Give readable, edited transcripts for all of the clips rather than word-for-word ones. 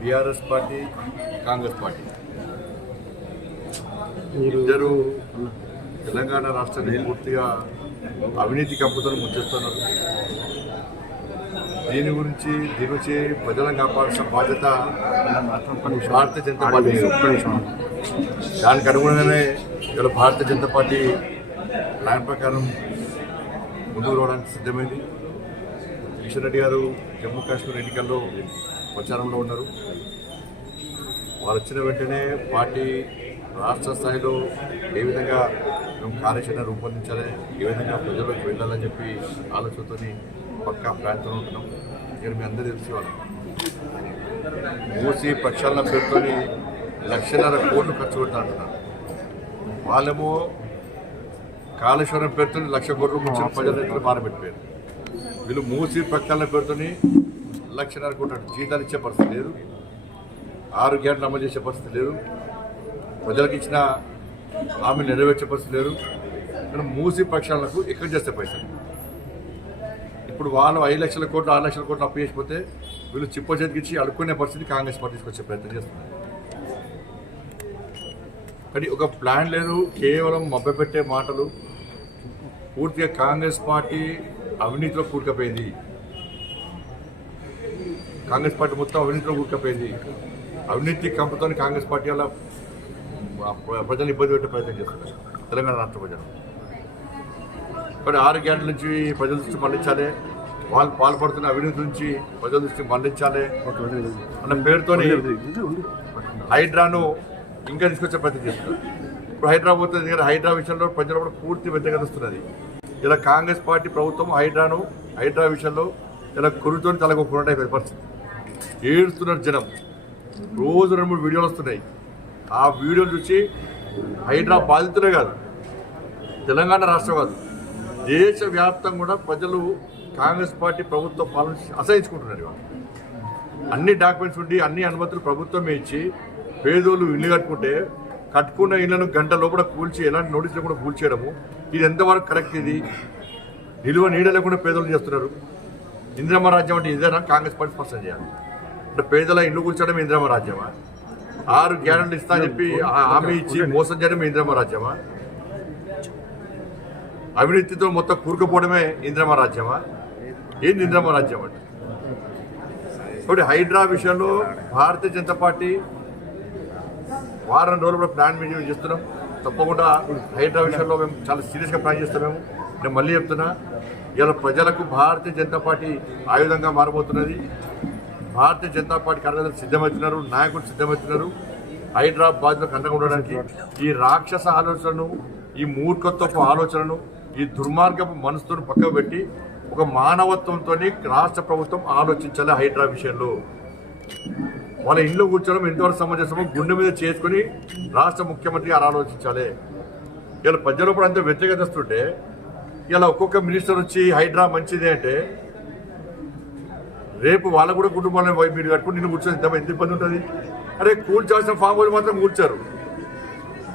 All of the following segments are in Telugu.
టీఆర్ఎస్ పార్టీ కాంగ్రెస్ పార్టీ ఇద్దరు తెలంగాణ రాష్ట్రాన్ని పూర్తిగా అవినీతి కంపుతో ముంచేస్తున్నారు. దీని గురించి ప్రజలను కాపాడాల్సిన బాధ్యత భారతీయ జనతా పార్టీ. దానికి అనుగుణంగానే ఇలా భారతీయ జనతా పార్టీ ప్లాన్ ప్రకారం ముందుకు రావడానికి సిద్ధమైంది. కిషన్ రెడ్డి గారు జమ్మూ కాశ్మీర్ ఎన్నికల్లో ప్రచారంలో ఉన్నారు. వారు వచ్చిన వెంటనే పార్టీ రాష్ట్ర స్థాయిలో ఏ విధంగా మేము కార్యాచరణ రూపొందించాలి, ఏ విధంగా ప్రజల్లోకి వెళ్ళాలని చెప్పి ఆలోచనతో పక్కా ప్లాన్తో ఉంటున్నాం. ఇక్కడ మీ అందరూ తెలిసి వాళ్ళు మూసి ప్రక్షాళన పేరుతో 1,50,000 కోట్లు ఖర్చు పెడతా అంటున్నారు. వాళ్ళేమో కాళేశ్వరం పేరుతో 1,00,000 కోట్లు ముంచిన ప్రజలు మారబెట్టిపోయారు. వీళ్ళు మూసి ప్రక్షాళన పేరుతో 1,00,000 కోట్లు జీతాలు ఇచ్చే పరిస్థితి లేదు, 6 గ్యారెంటీలు అమలు చేసే పరిస్థితి లేదు, ప్రజలకు ఇచ్చిన హామీలు నెరవేర్చే పరిస్థితి లేదు. కానీ మూసి ప్రక్షాళనకు ఎక్కడ చేస్తే పైసలు ఇప్పుడు వాళ్ళు 5,00,000 కోట్లు 6,00,000 కోట్లు అప్పు చేసిపోతే వీళ్ళు చిప్ప చేతికిచ్చి అడుక్కునే పరిస్థితి కాంగ్రెస్ పార్టీ తీసుకొచ్చే ప్రయత్నం చేస్తున్నారు. కానీ ఒక ప్లాన్ లేదు, కేవలం మభ్యపెట్టే మాటలు. పూర్తిగా కాంగ్రెస్ పార్టీ అవినీతిలో కూరుకుపోయింది. కాంగ్రెస్ పార్టీ మొత్తం అవినీతిలో కూరుకుపోయింది. అవినీతి కంపుతో కాంగ్రెస్ పార్టీ వల్ల ప్రజలు ఇబ్బంది పెట్టే ప్రయత్నం చేస్తున్నారు తెలంగాణ రాష్ట్ర ప్రజలు. కానీ 6 గ్యారెంటీల నుంచి ప్రజల దృష్టి మళ్లించాలి, వాళ్ళు పాల్పడుతున్న అవినీతి నుంచి ప్రజల దృష్టి మళ్లించాలి అన్న పేరుతో హైడ్రాను ఇంకా తీసుకొచ్చే ప్రయత్నం చేస్తున్నారు. ఇప్పుడు హైడ్రా పోతుంది కానీ హైడ్రా విషయంలో ప్రజలు కూడా పూర్తి వ్యతిరేకత వస్తున్నది. ఇలా కాంగ్రెస్ పార్టీ ప్రభుత్వం హైడ్రా విషయంలో ఇలా కురుతో తలగొక్కున్నట్టు అయిపోయే పరిస్థితి. ఏడుస్తున్నారు జనం. రోజు 2-3 వీడియోలు వస్తున్నాయి. ఆ వీడియోలు చూసి హైడ్రా బాధితులే కాదు, తెలంగాణ రాష్ట్రం కాదు, దేశవ్యాప్తంగా కూడా ప్రజలు కాంగ్రెస్ పార్టీ ప్రభుత్వ పాలన అసహించుకుంటున్నారు. అన్ని డాక్యుమెంట్స్ ఉండి అన్ని అనుమతులు ప్రభుత్వమే ఇచ్చి పేదోళ్ళు ఇల్లు కట్టుకున్న ఇళ్లను గంట లోపల కూల్చి ఎలాంటి నోటీస్ లేకుండా కూల్చేయడము, ఇది ఎంతవరకు కరెక్ట్? ఇది నిలువ నీడ లేకుండా పేదోళ్ళు చేస్తున్నారు. ఇందిరమ్మ రాజ్యం అంటే ఇదేనా? కాంగ్రెస్ పార్టీ స్పష్టం చేయాలి. అంటే పేదల ఇల్లు కూల్చడం ఇందిరమ్మ రాజ్యమా? 6 గ్యారెంటీలు ఇస్తా అని చెప్పి హామీ ఇచ్చి మోసం చేయడమే ఇందిరమ్మ రాజ్యమా? అవినీతితో మొత్తం కూరుకుపోవడమే ఇందిరమ్మ రాజ్యమా? ఏంది ఇందిరమ్మ రాజ్యం అంటే? కాబట్టి హైడ్రా విషయంలో భారతీయ జనతా పార్టీ వారం రోజులు కూడా ప్లాన్ మీటింగ్ చేస్తున్నాం. తప్పకుండా హైడ్రా విషయంలో మేము చాలా సీరియస్గా ప్లాన్ చేస్తున్నాము. నేను మళ్ళీ చెప్తున్నా, ఇలా ప్రజలకు భారతీయ జనతా పార్టీ ఆయుధంగా మారబోతున్నది. భారతీయ జనతా పార్టీ కార్యకర్తలు సిద్ధమవుతున్నారు, నాయకులు సిద్ధమవుతున్నారు. హైడ్రా బాధ్యతలకు అండగా ఉండడానికి ఈ రాక్షస ఆలోచనను, ఈ మూర్ఖత్వపు ఆలోచనను, ఈ దుర్మార్గపు మనసుతో పక్కకు పెట్టి ఒక మానవత్వంతో రాష్ట్ర ప్రభుత్వం ఆలోచించాలి. హైడ్రా విషయంలో వాళ్ళ ఇంట్లో కూర్చోవడం ఎంతవరకు సమంజసమో గుండె మీద చేసుకుని రాష్ట్ర ముఖ్యమంత్రి గారు ఆలోచించాలి. ఇలా ప్రజలు కూడా అంత వ్యతిరేకత వస్తుంటే ఇలా ఒక్కొక్క మినిస్టర్ వచ్చి హైడ్రా మంచిదే అంటే రేపు వాళ్ళకు కూడా కుటుంబాలను మీరు కట్టుకుని నిన్ను కూర్చొని ఎంత ఇబ్బంది ఉంటుంది? అరే కూల్చాల్సిన ఫామ్ హౌస్ మాత్రం కూల్చారు,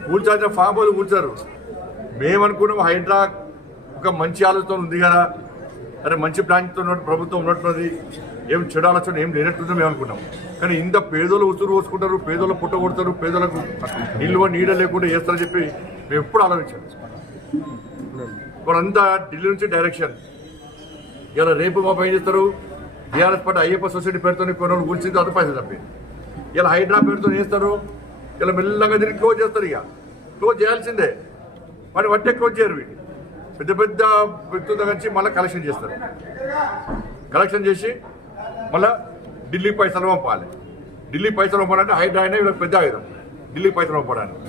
కూల్చాల్సిన ఫామ్ హౌస్ కూల్చారు. మేమనుకున్నాం హైడ్రా ఒక మంచి ఆలోచన ఉంది కదా, అరే మంచి ప్లాన్తో ప్రభుత్వం ఉన్నట్టున్నది, ఏం చెడు ఆలోచన ఏం లేనట్టుందో మేము అనుకున్నాం. కానీ ఇంత పేదోళ్ళు ఉసురు పోసుకుంటారు, పేదోళ్ళు పుట్ట కొడతారు, పేదోళ్ళకు నిల్వ నీడ లేకుండా చేస్తారని చెప్పి మేము ఎప్పుడు ఆలోచించాం. వాళ్ళంతా ఢిల్లీ నుంచి డైరెక్షన్. ఇలా రేపు మా పని చేస్తారు. టీఆర్ఎస్ పార్టీ అయ్యప్ప సొసైటీ పేరుతో కొన్ని కూల్చింది, అంత పైసలు తప్పింది. ఇలా హైడ్రా పేరుతో చేస్తారు. ఇలా మెల్లగా తిరిగి క్లోజ్ చేస్తారు. ఇక క్లోజ్ చేయాల్సిందే, మరి వట్టే క్లోజ్ చేయరు. వీటి పెద్ద పెద్ద వ్యక్తుల నుంచి మళ్ళీ కలెక్షన్ చేస్తారు. కలెక్షన్ చేసి మళ్ళీ ఢిల్లీ పైసలు పంపాలి. ఢిల్లీ పైసలు పంపాలంటే హైడ్రా అయినా వీళ్ళకి పెద్ద ఆయుధం, ఢిల్లీ పైసలు పంపడానికి.